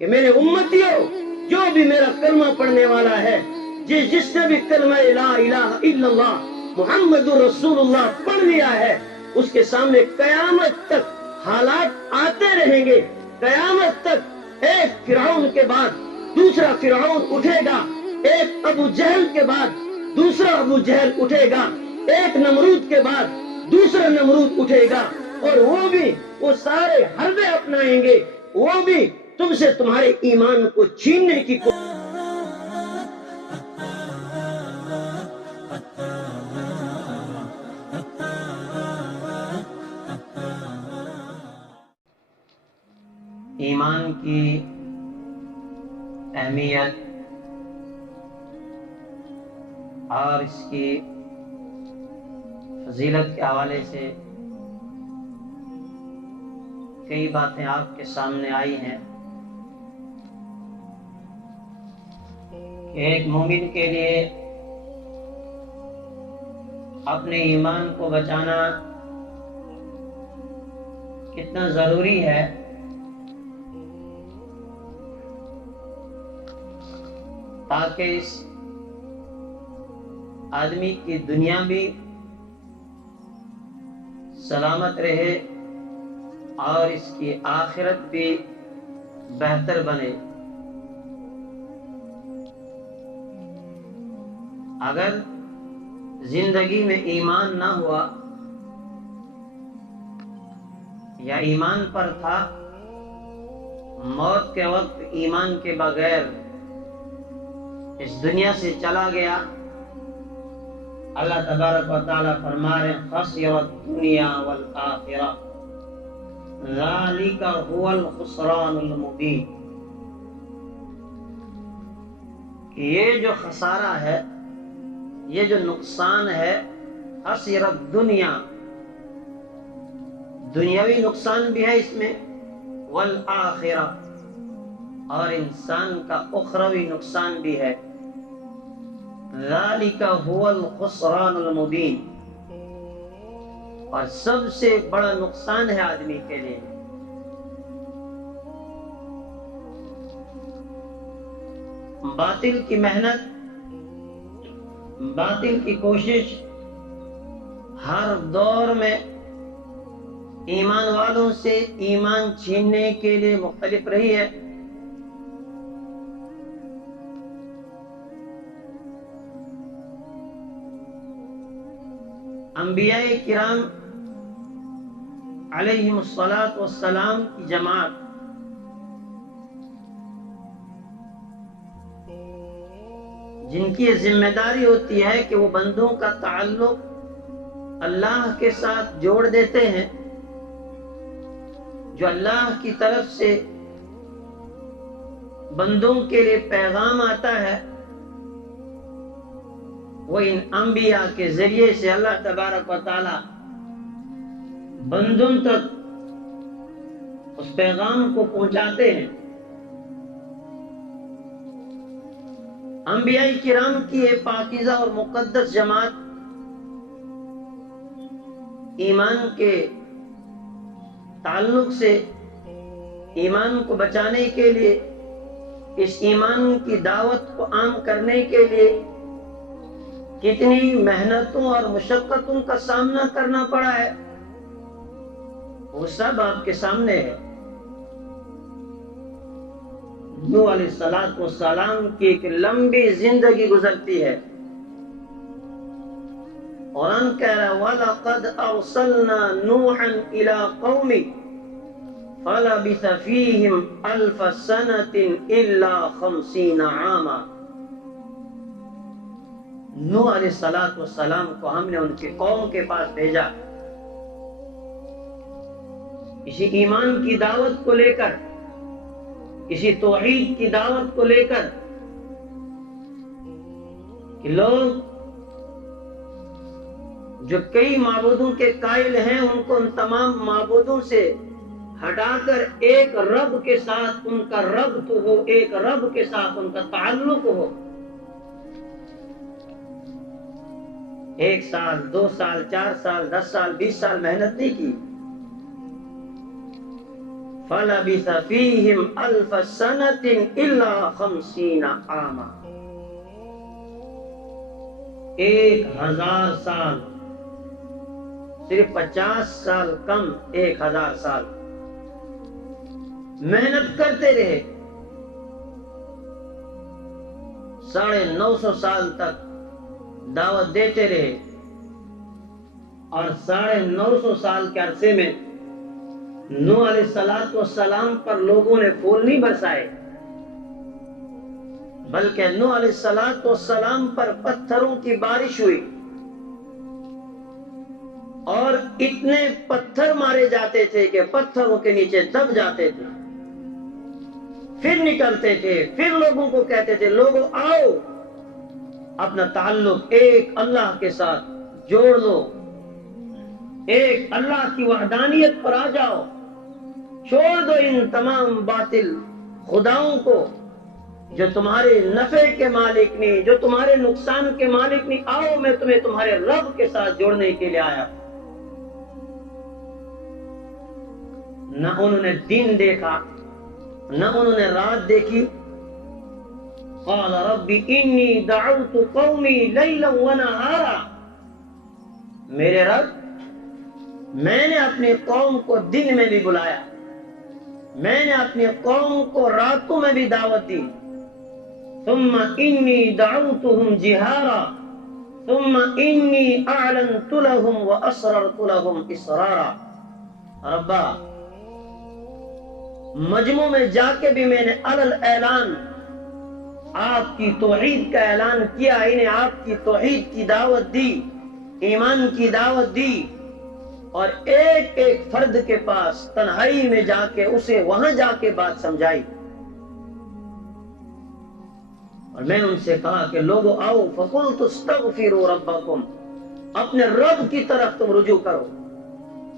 کہ میرے امتیوں جو بھی میرا کلمہ پڑھنے والا ہے، جس نے بھی کلمہ لا الہ الا اللہ محمد رسول اللہ پڑھ لیا ہے، اس کے سامنے قیامت تک حالات آتے رہیں گے. قیامت تک ایک فرعون کے بعد دوسرا فرعون اٹھے گا، ایک ابو جہل کے بعد دوسرا ابو جہل اٹھے گا، ایک نمرود کے بعد دوسرا نمرود اٹھے گا، اور وہ سارے حربے اپنائیں گے، وہ بھی تم سے تمہارے ایمان کو چھیننے کی ایمان کی اہمیت اور اس کی فضیلت کے حوالے سے کئی باتیں آپ کے سامنے آئی ہیں کہ ایک مومن کے لیے اپنے ایمان کو بچانا کتنا ضروری ہے، تاکہ اس آدمی کی دنیا بھی سلامت رہے اور اس کی آخرت بھی بہتر بنے. اگر زندگی میں ایمان نہ ہوا یا ایمان پر تھا، موت کے وقت ایمان کے بغیر اس دنیا سے چلا گیا، اللہ تبارک و تعالیٰ فرما رہے ہیں خسر الدنیا والآخرہ ذالک هو الخسران المبین، کہ یہ جو خسارہ ہے، یہ جو نقصان ہے، خسر الدنیا، دنیاوی نقصان بھی ہے اس میں، والآخرہ، اور انسان کا اخروی نقصان بھی ہے. ذالک هو الخسران المبین، اور سب سے بڑا نقصان ہے آدمی کے لیے. باطل کی محنت، باطل کی کوشش ہر دور میں ایمان والوں سے ایمان چھیننے کے لیے مختلف رہی ہے. انبیاء کرام علیہم الصلاۃ والسلام کی جماعت جن کی ذمہ داری ہوتی ہے کہ وہ بندوں کا تعلق اللہ کے ساتھ جوڑ دیتے ہیں، جو اللہ کی طرف سے بندوں کے لیے پیغام آتا ہے، وہ ان انبیاء کے ذریعے سے اللہ تبارک و تعالی بندوں تک اس پیغام کو پہنچاتے ہیں. انبیاء کرام کی یہ پاکیزہ اور مقدس جماعت ایمان کے تعلق سے ایمان کو بچانے کے لیے، اس ایمان کی دعوت کو عام کرنے کے لیے کتنی محنتوں اور مشقتوں کا سامنا کرنا پڑا ہے، وہ سب آپ کے سامنے ہے. نوح علیہ السلام کی ایک لمبی زندگی گزرتی ہے. قرآن کہہ رہا ہے وَلَقَدْ أَرْسَلْنَا نُوحًا إِلَىٰ قَوْمِهِ فَلَبِثَ فِيهِمْ أَلْفَ سَنَةٍ إِلَّا 50 عَامًا. نوح علیہ السلام کو ہم نے ان کی قوم کے پاس بھیجا، اسی ایمان کی دعوت کو لے کر، اسی توحید کی دعوت کو لے کر کہ لوگ جو کئی معبودوں کے قائل ہیں ان کو ان تمام معبودوں سے ہٹا کر ایک رب کے ساتھ ان کا ربط ہو، ایک رب کے ساتھ ان کا تعلق ہو. 1 سال 2 سال 4 سال 10 سال 20 سال محنت نہیں کی. فَلَبِثَ فِيهِمْ أَلْفَ سَنَةٍ إِلَّا 50 عَامًا، 1000 سال، صرف 50 سال کم، 1000 سال محنت کرتے رہے، 950 سال تک دعوت دیتے رہے، اور 950 سال کے عرصے میں نوح علیہ السلام پر لوگوں نے پھول نہیں برسائے، بلکہ نوح علیہ السلام پر پتھروں کی بارش ہوئی، اور اتنے پتھر مارے جاتے تھے کہ پتھروں کے نیچے دب جاتے تھے، پھر نکلتے تھے، پھر لوگوں کو کہتے تھے لوگوں آؤ اپنا تعلق ایک اللہ کے ساتھ جوڑ لو، ایک اللہ کی وحدانیت پر آ جاؤ، چھوڑ دو ان تمام باطل خداؤں کو جو تمہارے نفع کے مالک نہیں، جو تمہارے نقصان کے مالک نہیں، آؤ میں تمہیں تمہارے رب کے ساتھ جوڑنے کے لیے آیا۔ نہ انہوں نے دن دیکھا، نہ انہوں نے رات دیکھی۔ قال رب انی دعوت قومی لیلا ونہارا، میرے رب میں نے اپنی قوم کو دن میں بھی بلایا، میں نے اپنی قوم کو راتوں میں بھی دعوت دی، ثم انی دعوتهم جہارا ثم انی اعلنت لهم واسررت لهم اسرارا۔ ربا مجمع میں جا کے بھی میں نے علل اعلان آپ کی توحید کا اعلان کیا، انہیں آپ کی توحید کی دعوت دی، ایمان کی دعوت دی، اور ایک ایک فرد کے پاس تنہائی میں جا کے اسے وہاں جا کے بات سمجھائی، اور میں نے ان سے کہا کہ لوگوں آؤ فقلت استغفروا ربکم، اپنے رب کی طرف تم رجوع کرو،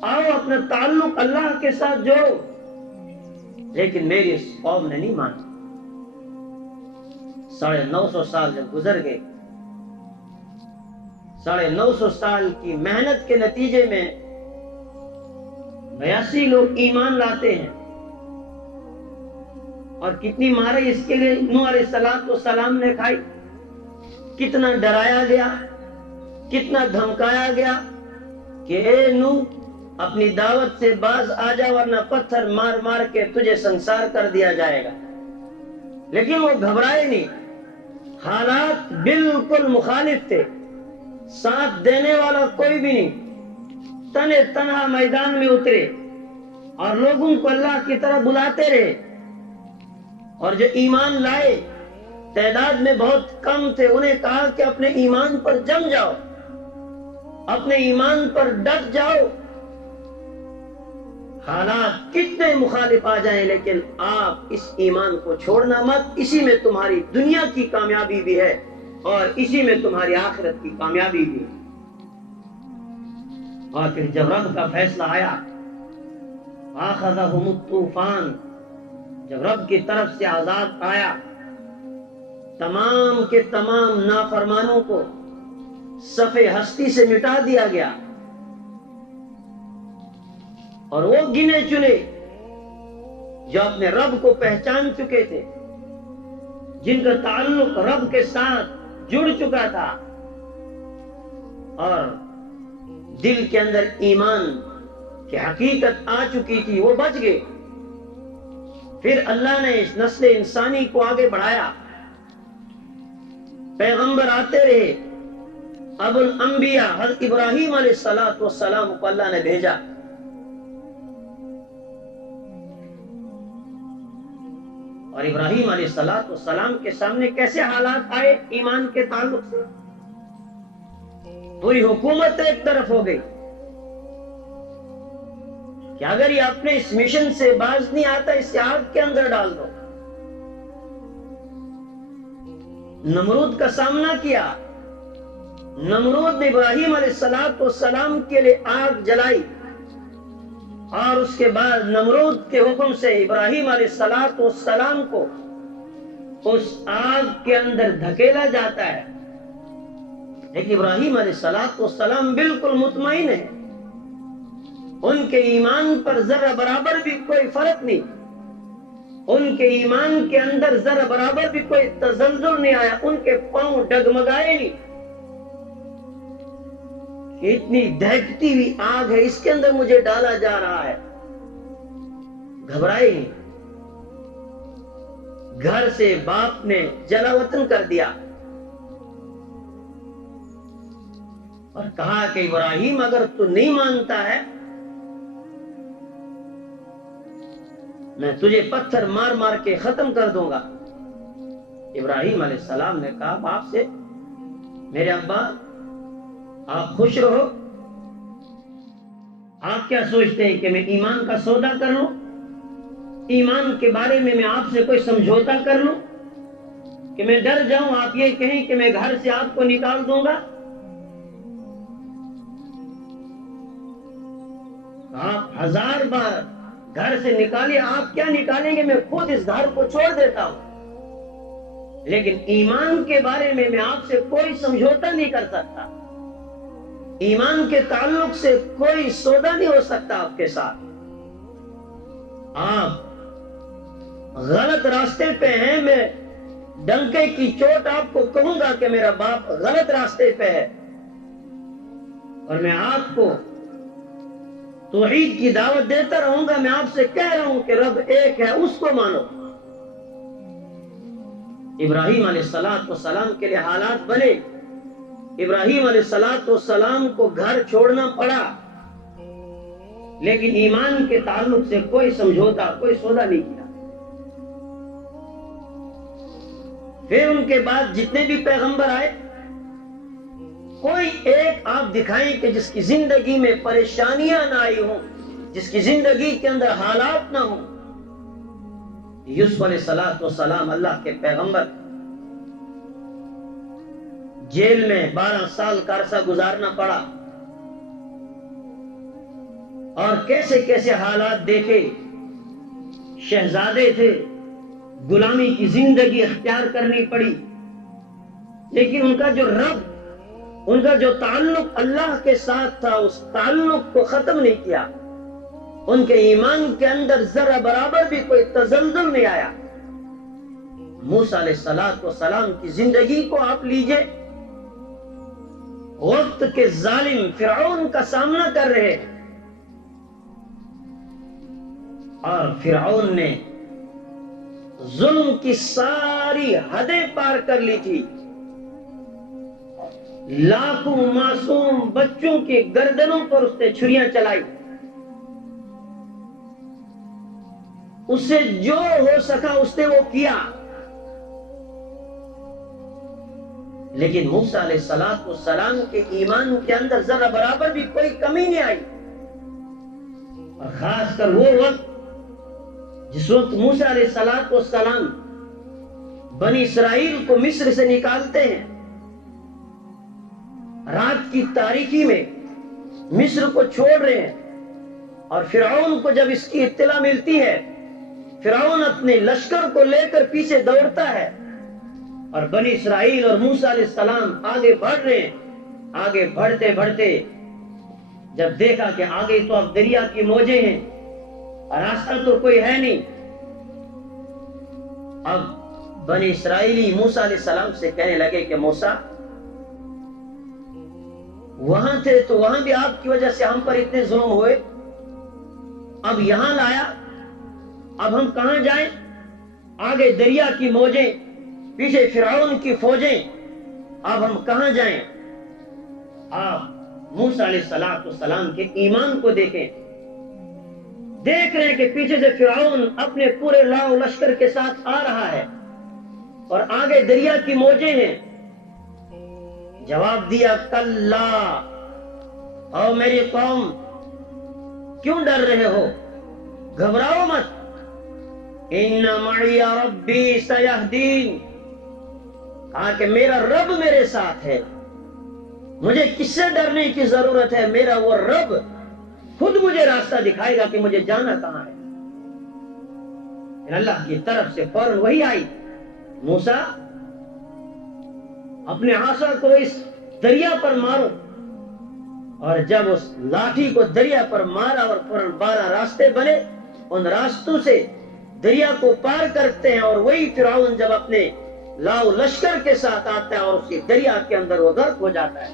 آؤ اپنا تعلق اللہ کے ساتھ جوڑو، لیکن میری اس قوم نے نہیں مانا۔ 950 سال جب گزر گئے، 950 سال کی محنت کے نتیجے میں 82 لوگ ایمان لاتے ہیں، اور کتنی مارے اس کے لیے نوح علیہ السلام نے کھائی، کتنا ڈرایا گیا، کتنا دھمکایا گیا کہ اے نوح اپنی دعوت سے باز آ جا ورنہ پتھر مار مار کے تجھے سنسار کر دیا جائے گا، لیکن وہ گھبرائے نہیں، حالات بالکل مخالف تھے، ساتھ دینے والا کوئی بھی نہیں، تنے تنہا میدان میں اترے اور لوگوں کو اللہ کی طرف بلاتے رہے، اور جو ایمان لائے تعداد میں بہت کم تھے، انہیں کہا کہ اپنے ایمان پر جم جاؤ، اپنے ایمان پر ڈٹ جاؤ، حالات کتنے مخالف آ جائیں لیکن آپ اس ایمان کو چھوڑنا مت، اسی میں تمہاری دنیا کی کامیابی بھی ہے اور اسی میں تمہاری آخرت کی کامیابی بھی ہے۔ اور پھر جب رب کا فیصلہ آیا، آخذہم الطوفان، جب رب کی طرف سے عذاب آیا، تمام کے تمام نافرمانوں کو صفحے ہستی سے مٹا دیا گیا، اور وہ گنے چنے جو اپنے رب کو پہچان چکے تھے، جن کا تعلق رب کے ساتھ جڑ چکا تھا اور دل کے اندر ایمان کی حقیقت آ چکی تھی، وہ بچ گئے۔ پھر اللہ نے اس نسل انسانی کو آگے بڑھایا، پیغمبر آتے رہے، ابو الانبیاء حضرت ابراہیم علیہ السلام کو اللہ نے بھیجا، اور ابراہیم علیہ السلام کے سامنے کیسے حالات آئے ایمان کے تعلق سے، پوری حکومت ایک طرف ہو گئی کہ اگر یہ اپنے اس مشن سے باز نہیں آتا اسے آگ کے اندر ڈال دو۔ نمرود کا سامنا کیا، نمرود نے ابراہیم علیہ السلام کے لیے آگ جلائی، اور اس کے بعد نمرود کے حکم سے ابراہیم علیہ السلام کو اس آگ کے اندر دھکیلا جاتا ہے، لیکن ابراہیم علیہ السلام بالکل مطمئن ہے ان کے ایمان پر ذرہ برابر بھی کوئی فرق نہیں، ان کے ایمان کے اندر ذرہ برابر بھی کوئی تزلزل نہیں آیا، ان کے پاؤں ڈگمگائے نہیں کہ اتنی دہکتی ہوئی آگ ہے، اس کے اندر مجھے ڈالا جا رہا ہے، گھبرائے نہیں۔ گھر سے باپ نے جلا وطن کر دیا اور کہا کہ ابراہیم اگر تو نہیں مانتا ہے میں تجھے پتھر مار مار کے ختم کر دوں گا۔ ابراہیم علیہ السلام نے کہا باپ سے، میرے ابا آپ خوش رہو، آپ کیا سوچتے ہیں کہ میں ایمان کا سودا کر لوں، ایمان کے بارے میں آپ سے کوئی سمجھوتا کر لوں کہ میں ڈر جاؤں آپ یہ کہیں کہ میں گھر سے آپ کو نکال دوں گا؟ آپ 1000 بار گھر سے نکالے، آپ کیا نکالیں گے، میں خود اس گھر کو چھوڑ دیتا ہوں، لیکن ایمان کے بارے میں آپ سے کوئی سمجھوتا نہیں کر سکتا، ایمان کے تعلق سے کوئی سودا نہیں ہو سکتا آپ کے ساتھ۔ آپ غلط راستے پہ ہیں، میں ڈنکے کی چوٹ آپ کو کہوں گا کہ میرا باپ غلط راستے پہ ہے، اور میں آپ کو توحید کی دعوت دیتا رہوں گا، میں آپ سے کہہ رہا ہوں کہ رب ایک ہے، اس کو مانو۔ ابراہیم علیہ السلام کے لیے حالات بنے، ابراہیم علیہ السلام کو گھر چھوڑنا پڑا، لیکن ایمان کے تعلق سے کوئی سمجھوتا، کوئی سودا نہیں کیا۔ پھر ان کے بعد جتنے بھی پیغمبر آئے، کوئی ایک آپ دکھائیں کہ جس کی زندگی میں پریشانیاں نہ آئی ہوں، جس کی زندگی کے اندر حالات نہ ہوں۔ یوسف علیہ السلام اللہ کے پیغمبر جیل میں 12 سال کا عرصہ گزارنا پڑا، اور کیسے کیسے حالات دیکھے، شہزادے تھے، غلامی کی زندگی اختیار کرنی پڑی، لیکن ان کا جو رب، ان کا جو تعلق اللہ کے ساتھ تھا، اس تعلق کو ختم نہیں کیا، ان کے ایمان کے اندر ذرہ برابر بھی کوئی تزلزل نہیں آیا۔ موسیٰ علیہ السلام کی زندگی کو آپ لیجئے، وقت کے ظالم فرعون کا سامنا کر رہے ہیں، اور فرعون نے ظلم کی ساری حدیں پار کر لی تھی، لاکھوں معصوم بچوں کی گردنوں پر اس نے چھریاں چلائی، اس سے جو ہو سکا اس نے وہ کیا، لیکن موسیٰ علیہ السلام کے ایمان کے اندر ذرہ برابر بھی کوئی کمی نہیں آئی۔ اور خاص کر وہ وقت جس وقت موسیٰ علیہ السلام بنی اسرائیل کو مصر سے نکالتے ہیں، رات کی تاریکی میں مصر کو چھوڑ رہے ہیں، اور فرعون کو جب اس کی اطلاع ملتی ہے، فرعون اپنے لشکر کو لے کر پیچھے دوڑتا ہے، اور بنی اسرائیل اور موسیٰ علیہ السلام آگے بڑھ رہے ہیں۔ آگے بڑھتے بڑھتے جب دیکھا کہ آگے تو اب دریا کی موجیں ہیں اور راستہ تو کوئی ہے نہیں، اب بنی اسرائیلی موسیٰ علیہ السلام سے کہنے لگے کہ موسیٰ، وہاں تھے تو وہاں بھی آپ کی وجہ سے ہم پر اتنے ظلم ہوئے، اب یہاں لایا، اب ہم کہاں جائیں؟ آگے دریا کی موجیں، پیچھے فرعون کی فوجیں، اب ہم کہاں جائیں؟ آپ موسیٰ علیہ السلام کے ایمان کو دیکھیں، دیکھ رہے ہیں کہ پیچھے سے فرعون اپنے پورے لاؤ لشکر کے ساتھ آ رہا ہے، اور آگے دریا کی موجیں ہیں۔ جواب دیا، کلا، او میری قوم، کیوں ڈر رہے ہو؟ گھبراؤ مت، ان معی ربی سیہدین، کہا کہ میرا رب میرے ساتھ ہے، مجھے کس سے ڈرنے کی ضرورت ہے، میرا وہ رب خود مجھے راستہ دکھائے گا کہ مجھے جانا کہاں ہے۔ اللہ کی طرف سے فوراً وہی آئی، موسیٰ اپنے عصا کو اس دریا پر مارو، اور جب اس لاٹھی کو دریا پر مارا اور فوراً 12 راستے بنے، ان راستوں سے دریا کو پار کرتے ہیں، اور وہی فرعون جب اپنے لاؤ لشکر کے ساتھ آتا ہے اور اس کے دریا کے اندر وہ غرق ہو جاتا ہے۔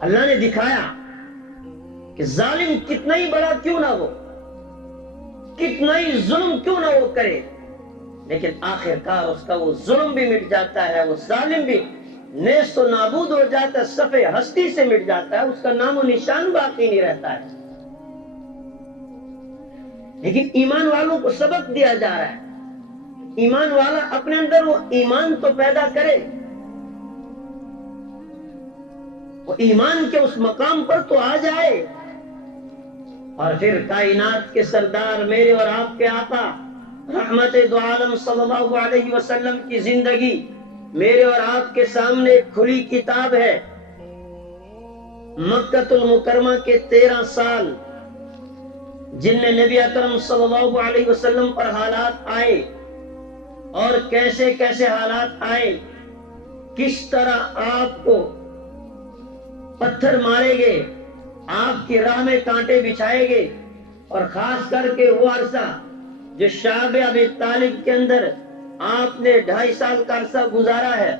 اللہ نے دکھایا کہ ظالم کتنا ہی بڑا کیوں نہ ہو، کتنا ہی ظلم کیوں نہ وہ کرے، لیکن آخر کار اس کا وہ ظلم بھی مٹ جاتا ہے، وہ ظالم بھی نیست و نابود ہو جاتا ہے، صفحے ہستی سے مٹ جاتا ہے، اس کا نام و نشان باقی نہیں رہتا ہے۔ لیکن ایمان والوں کو سبق دیا جا رہا ہے، ایمان والا اپنے اندر وہ ایمان تو پیدا کرے، وہ ایمان کے اس مقام پر تو آ جائے، اور پھر کائنات کے سردار میرے اور آپ کے آقا رحمت دو عالم صلی اللہ علیہ وسلم کی زندگی میرے اور آپ کے سامنے کھلی کتاب ہے۔ مکہ المکرمہ کے 13 سال جن میں نبی اکرم صلی اللہ علیہ وسلم پر حالات آئے، اور کیسے کیسے حالات آئے، کس طرح آپ کو پتھر مارے گئے، آپ کی راہ میں کانٹے بچھائے گئے، اور خاص کر کے وہ عرصہ جو شعب ابی طالب کے اندر آپ نے 2.5 سال کا عرصہ گزارا ہے،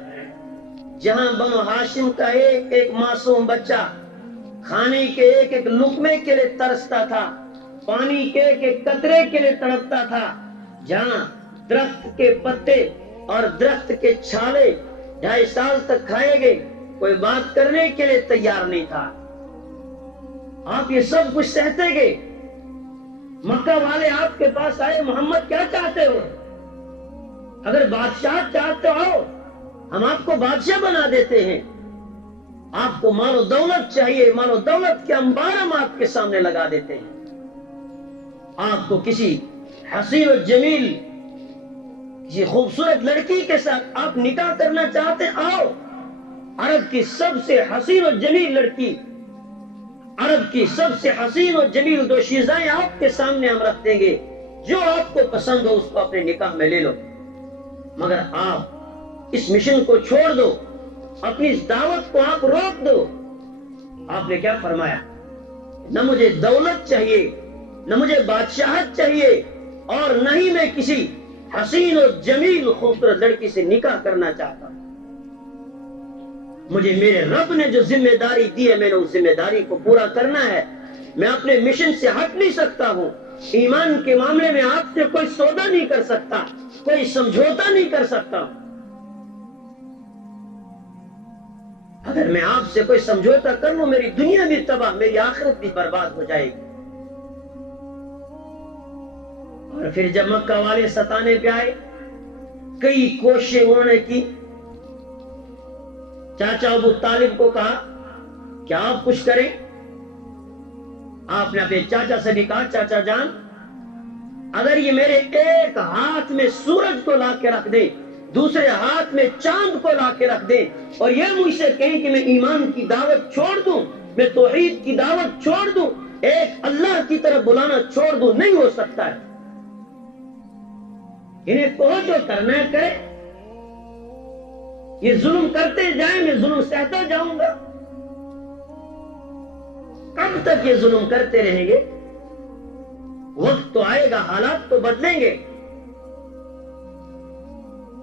جہاں بنو ہاشم کا ایک ایک معصوم بچہ کھانے کے ایک ایک لقمے کے لیے ترستا تھا، پانی کے ایک ایک قطرے کے لیے تڑپتا تھا، جہاں درخت کے پتے اور درخت کے چھالے 2.5 سال تک کھائے گئے، کوئی بات کرنے کے لیے تیار نہیں تھا۔ آپ یہ سب کچھ سہتے گئے، مکہ والے آپ کے پاس آئے، محمد کیا چاہتے ہو؟ اگر بادشاہ چاہتے ہو ہم آپ کو بادشاہ بنا دیتے ہیں، آپ کو مال و دولت چاہیے، مال و دولت کے انبار ہم آپ کے سامنے لگا دیتے ہیں، آپ کو کسی حسین و جمیل کسی خوبصورت لڑکی کے ساتھ آپ نکاح کرنا چاہتے ہیں، آؤ، عرب کی سب سے حسین و جمیل لڑکی، عرب کی سب سے حسین و جمیل 2 شیزائیں آپ کے سامنے ہم رکھ دیں گے، جو آپ کو پسند ہو اس کو اپنے نکاح میں لے لو، مگر آپ اس مشن کو چھوڑ دو، اپنی اس دعوت کو آپ روک دو۔ آپ نے کیا فرمایا؟ نہ مجھے دولت چاہیے، نہ مجھے بادشاہت چاہیے، اور نہ ہی میں کسی حسین و جمیل خوبصورت لڑکی سے نکاح کرنا چاہتا ہوں، مجھے میرے رب نے جو ذمہ داری دی ہے میں نے اس ذمہ داری کو پورا کرنا ہے، میں اپنے مشن سے ہٹ نہیں سکتا ہوں، ایمان کے معاملے میں آپ سے کوئی سودا نہیں کر سکتا، کوئی سمجھوتا نہیں کر سکتا، اگر میں آپ سے کوئی سمجھوتا کر لوں میری دنیا بھی تباہ، میری آخرت بھی برباد ہو جائے گی۔ اور پھر جب مکہ والے ستانے پہ آئے، کئی کوششیں انہوں نے کی، چاچا ابو طالب کو کہا کہ آپ کچھ کریں، آپ نے اپنے چاچا سے بھی کہا چاچا جان اگر یہ میرے ایک ہاتھ میں سورج کو لا کے رکھ دیں، دوسرے ہاتھ میں چاند کو لا کے رکھ دیں، اور یہ مجھ سے کہیں کہ میں ایمان کی دعوت چھوڑ دوں، میں توحید کی دعوت چھوڑ دوں، ایک اللہ کی طرف بلانا چھوڑ دوں، نہیں ہو سکتا ہے، انہیں کہو جو کرنا ہے کرے، یہ ظلم کرتے جائیں میں ظلم سہتا جاؤں گا، کب تک یہ ظلم کرتے رہیں گے؟ وقت تو آئے گا، حالات تو بدلیں گے۔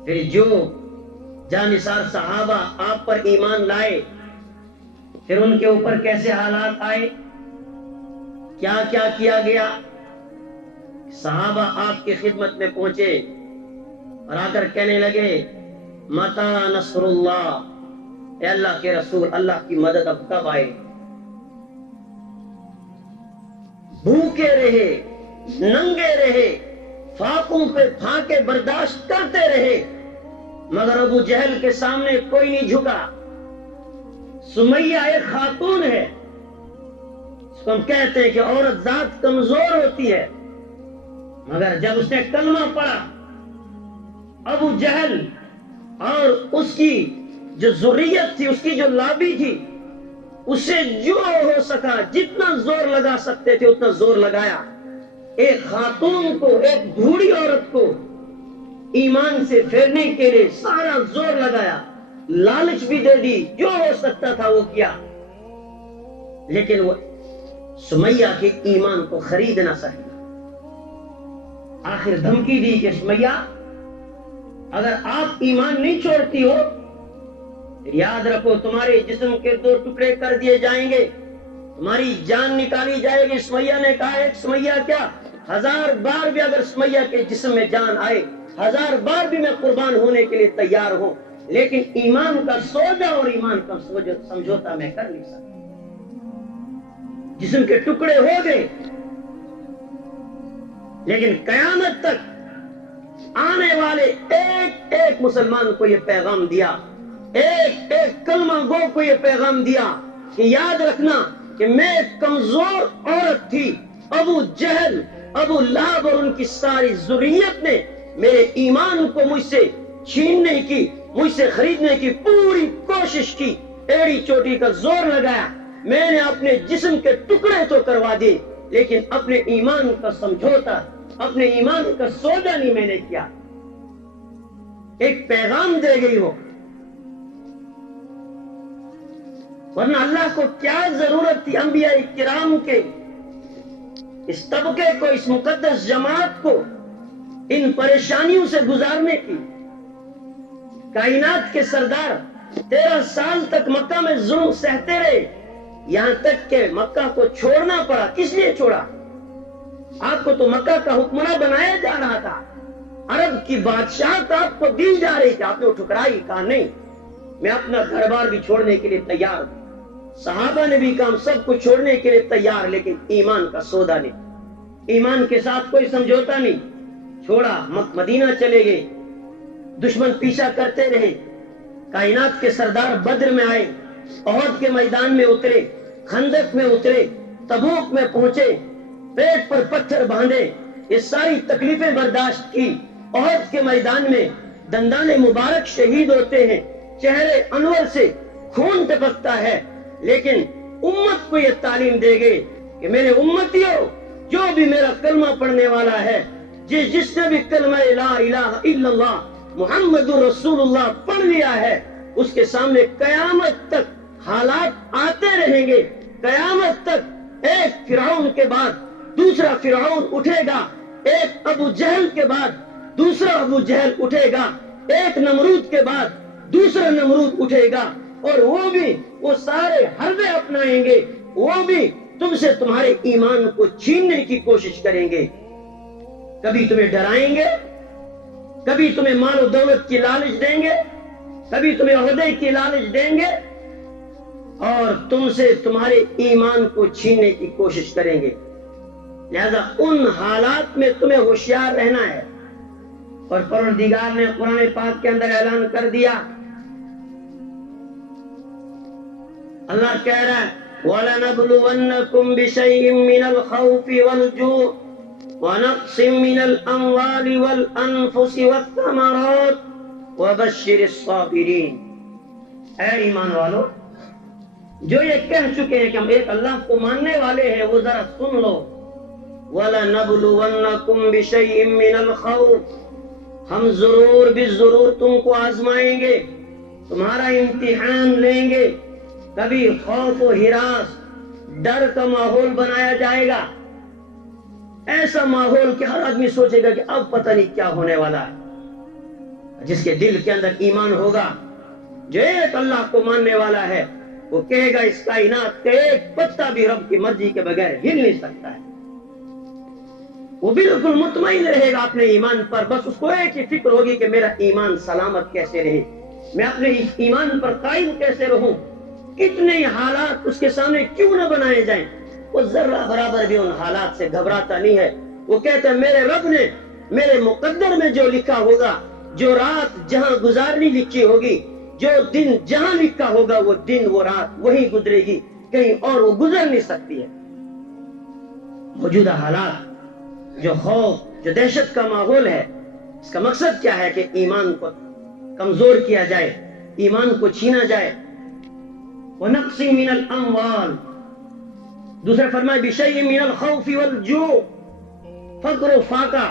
پھر جو جانثار صحابہ آپ پر ایمان لائے، پھر ان کے اوپر کیسے حالات آئے، کیا کیا کیا گیا، صحابہ آپ کی خدمت میں پہنچے اور آ کر کہنے لگے متا نصر اللہ، اے اللہ کے رسول اللہ کی مدد اب کب آئے؟ بھوکے رہے، ننگے رہے، فاقوں پہ پھانکے برداشت کرتے رہے، مگر ابو جہل کے سامنے کوئی نہیں جھکا۔ سمیہ ایک خاتون ہے، اس کو ہم کہتے ہیں کہ عورت ذات کمزور ہوتی ہے، مگر جب اس نے کلمہ پڑھا، ابو جہل اور اس کی جو ذریت تھی، اس کی جو لابی تھی، اسے جو ہو سکا جتنا زور لگا سکتے تھے اتنا زور لگایا، ایک خاتون کو، ایک بوڑھی عورت کو ایمان سے پھیرنے کے لیے سارا زور لگایا، لالچ بھی دے دی، جو ہو سکتا تھا وہ کیا، لیکن وہ سمیہ کے ایمان کو خرید نہ سکی۔ آخر دھمکی دی کہ سمیہ اگر آپ ایمان نہیں چھوڑتی ہو یاد رکھو تمہارے جسم کے 2 ٹکڑے کر دیے جائیں گے، تمہاری جان نکالی جائے گی۔ سمیہ نے کہا ایک سمیہ کیا 1000 بار بھی اگر سمیہ کے جسم میں جان آئے 1000 بار بھی میں قربان ہونے کے لیے تیار ہوں، لیکن ایمان کا سودا اور ایمان کا سمجھوتا میں کر نہیں سکتا۔ جسم کے ٹکڑے ہو گئے، لیکن قیامت تک آنے والے ایک ایک مسلمان کو یہ پیغام دیا، ایک ایک کلمہ گو کو یہ پیغام دیا کہ یاد رکھنا کہ میں ایک کمزور عورت تھی، ابو جہل، ابو لہب اور ان کی ساری ذریت نے میرے ایمان کو مجھ سے چھیننے کی، مجھ سے خریدنے کی پوری کوشش کی، ایڑی چوٹی کا زور لگایا، میں نے اپنے جسم کے ٹکڑے تو کروا دیے لیکن اپنے ایمان کا سمجھوتا، اپنے ایمان کا سودا نہیں میں نے کیا۔ ایک پیغام دے گئی ہو، ورنہ اللہ کو کیا ضرورت تھی انبیاء کرام کے، اس طبقے کو، اس مقدس جماعت کو ان پریشانیوں سے گزارنے کی۔ کائنات کے سردار 13 سال تک مکہ میں ظلم سہتے رہے، یہاں تک کہ مکہ کو چھوڑنا پڑا۔ کس لیے چھوڑا؟ آپ کو تو مکہ کا حکمراں بنایا جا رہا تھا، عرب کی بادشاہت آپ کو دی جا رہی تھی، آپ نے ٹھکرائی، کہا نہیں میں اپنا گھر بار بھی چھوڑنے کے لیے تیار ہوں۔ صحابہ نے بھی کہا سب کچھ چھوڑنے کے لیے تیار، لیکن ایمان کا سودا نہیں، ایمان کے ساتھ کوئی سمجھوتا نہیں۔ چھوڑا، مدینہ چلے گئے، دشمن پیچھا کرتے رہے، کائنات کے سردار بدر میں آئے، احد کے میدان میں اترے، خندق میں اترے، تبوک میں پہنچے، پیٹ پر پتھر باندھے، یہ ساری تکلیفیں برداشت کی۔ احد کے میدان میں دندان مبارک شہید ہوتے ہیں، چہرے انور سے خون ٹپکتا ہے، لیکن امت کو یہ تعلیم دے گئے کہ میرے امتیوں، جو بھی میرا کلمہ پڑھنے والا ہے، جس نے بھی کلمہ لا الہ الا اللہ محمد رسول اللہ پڑھ لیا ہے، اس کے سامنے قیامت تک حالات آتے رہیں گے۔ قیامت تک ایک فرعون کے بعد دوسرا فرعون اٹھے گا، ایک ابو جہل کے بعد دوسرا ابو جہل اٹھے گا، ایک نمرود کے بعد دوسرا نمرود اٹھے گا، اور وہ سارے حربے اپنائیں گے، وہ بھی تم سے تمہارے ایمان کو چھیننے کی کوشش کریں گے۔ کبھی تمہیں ڈرائیں گے، کبھی تمہیں مال و دولت کی لالچ دیں گے، کبھی تمہیں عہدے کی لالچ دیں گے، اور تم سے تمہارے ایمان کو چھیننے کی کوشش کریں گے۔ لہذا ان حالات میں تمہیں ہوشیار رہنا ہے۔ اور پروردگار نے قرآن پاک کے اندر اعلان کر دیا، اللہ کہہ رہا ہے وَلَنَبْلُوَنَّكُمْ بِشَيْءٍ مِّنَ الْخَوْفِ وَالْجُوعِ وَنَقْصٍ مِّنَ الْأَمْوَالِ وَالْأَنفُسِ وَالثَّمَرَاتِ وَبَشِّرِ الصَّابِرِينَ۔ اے ایمان والو، جو یہ کہہ چکے ہیں کہ ہم ایک اللہ کو ماننے والے ہیں، وہ ذرا سن لو۔ وَلَنَبْلُوَنَّكُمْ بِشَيْءٍ مِّنَ الْخَوْفِ، ہم ضرور بھی ضرور تم کو آزمائیں گے، تمہارا امتحان لیں گے۔ کبھی خوف و ہراس، ڈر کا ماحول بنایا جائے گا، ایسا ماحول کہ ہر آدمی سوچے گا کہ اب پتہ نہیں کیا ہونے والا ہے۔ جس کے دل کے اندر ایمان ہوگا، جو ایک اللہ کو ماننے والا ہے، وہ کہے گا اس کائنات کا ایک پتا بھی رب کی مرضی کے بغیر ہل نہیں سکتا ہے۔ وہ بالکل مطمئن رہے گا اپنے ایمان پر، بس اس کو ایک ہی فکر ہوگی کہ میرا ایمان سلامت کیسے رہے، میں اپنے ایمان پر قائم کیسے رہوں، کتنے حالات اس کے سامنے کیوں نہ بنائے جائیں، وہ ذرہ برابر بھی ان حالات سے گھبراتا نہیں ہے۔ وہ کہتا ہے میرے رب نے میرے مقدر میں جو لکھا ہوگا، جو رات جہاں گزارنی لکھی ہوگی، جو دن جہاں لکھا ہوگا، وہ دن وہ رات وہی گزرے گی، کہیں اور وہ گزر نہیں سکتی ہے۔ موجودہ حالات، جو خوف، جو دہشت کا ماحول ہے، اس کا مقصد کیا ہے کہ ایمان کو کمزور کیا جائے، ایمان کو چھینا جائے۔ وَنَقْصٍ مِّنَ الْأَمْوَالِ، دوسرے فرمائے بِشَيْءٍ مِّنَ الْخَوْفِ وَالْجُوعِ، فقر و فاقہ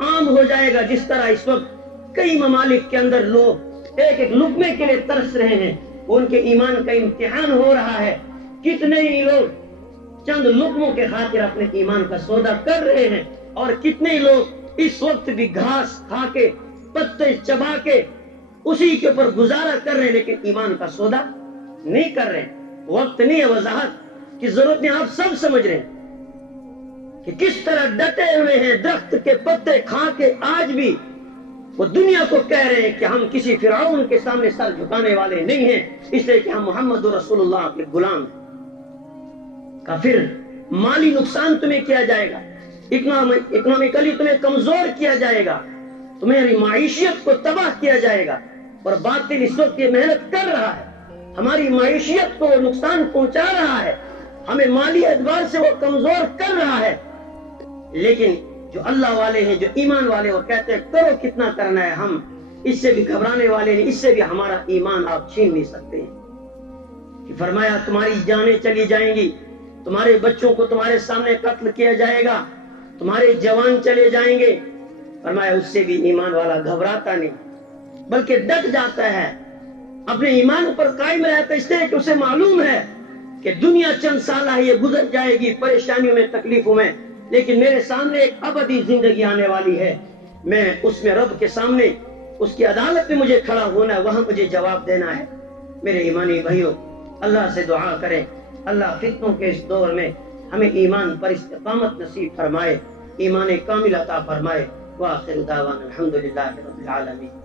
عام ہو جائے گا۔ جس طرح اس وقت کئی ممالک کے اندر لوگ ایک ایک لقمے کے لیے ترس رہے ہیں، ان کے ایمان کا امتحان ہو رہا ہے. کتنے ہی لوگ چند لقموں کے خاطر اپنے ایمان کا سودا کر رہے ہیں، اور کتنے ہی لوگ اس وقت بھی گھاس کھا کے پتے چبا کے اسی کے اوپر گزارا کر رہے ہیں، لیکن ایمان کا سودا نہیں کر رہے. وقت نہیں ہے وضاحت کی ضرورت نہیں، آپ سب سمجھ رہے ہیں کہ کس طرح ڈٹے ہوئے ہیں درخت کے پتے کھا کے. آج بھی وہ دنیا کو کہہ رہے ہیں کہ ہم کسی فرعون کے سامنے سر جھکانے والے نہیں ہیں، اس لیے کہ ہم محمد رسول اللہ کے غلام ہیں. کافر مالی نقصان تمہیں کیا جائے گا، اکنامکلی تمہیں کمزور کیا جائے گا، تمہاری معیشت کو تباہ کیا جائے گا. اور باطل اس وقت یہ محنت کر رہا ہے، ہماری معیشت کو نقصان پہنچا رہا ہے، ہمیں مالی اعتبار سے وہ کمزور کر رہا ہے. لیکن جو اللہ والے ہیں، جو ایمان والے، وہ کہتے ہیں کرو کتنا کرنا ہے، ہم اس سے بھی گھبرانے والے نہیں، اس سے بھی ہمارا ایمان آپ چھین نہیں سکتے ہیں. کہ فرمایا تمہاری جانیں چلی جائیں گی، تمہارے بچوں کو تمہارے سامنے قتل کیا جائے گا، تمہارے جوان چلے جائیں گے. فرمایا اس سے بھی ایمان والا گھبراتا نہیں بلکہ ڈٹ جاتا ہے، اپنے ایمان پر قائم رہتا ہے، اس لیے کہ اسے معلوم ہے کہ دنیا چند سالہ یہ گزر جائے گی پریشانیوں میں، تکلیفوں میں، لیکن میرے سامنے ایک ابدی زندگی آنے والی ہے. میں اس میں رب کے سامنے اس کی عدالت میں مجھے کھڑا ہونا ہے، وہاں مجھے جواب دینا ہے. میرے ایمانی بھائیوں، اللہ سے دعا کریں اللہ فتنوں کے اس دور میں ہمیں ایمان پر استقامت نصیب فرمائے، ایمان کامل عطا فرمائے. وآخر دعوانا الحمدللہ رب العالمین.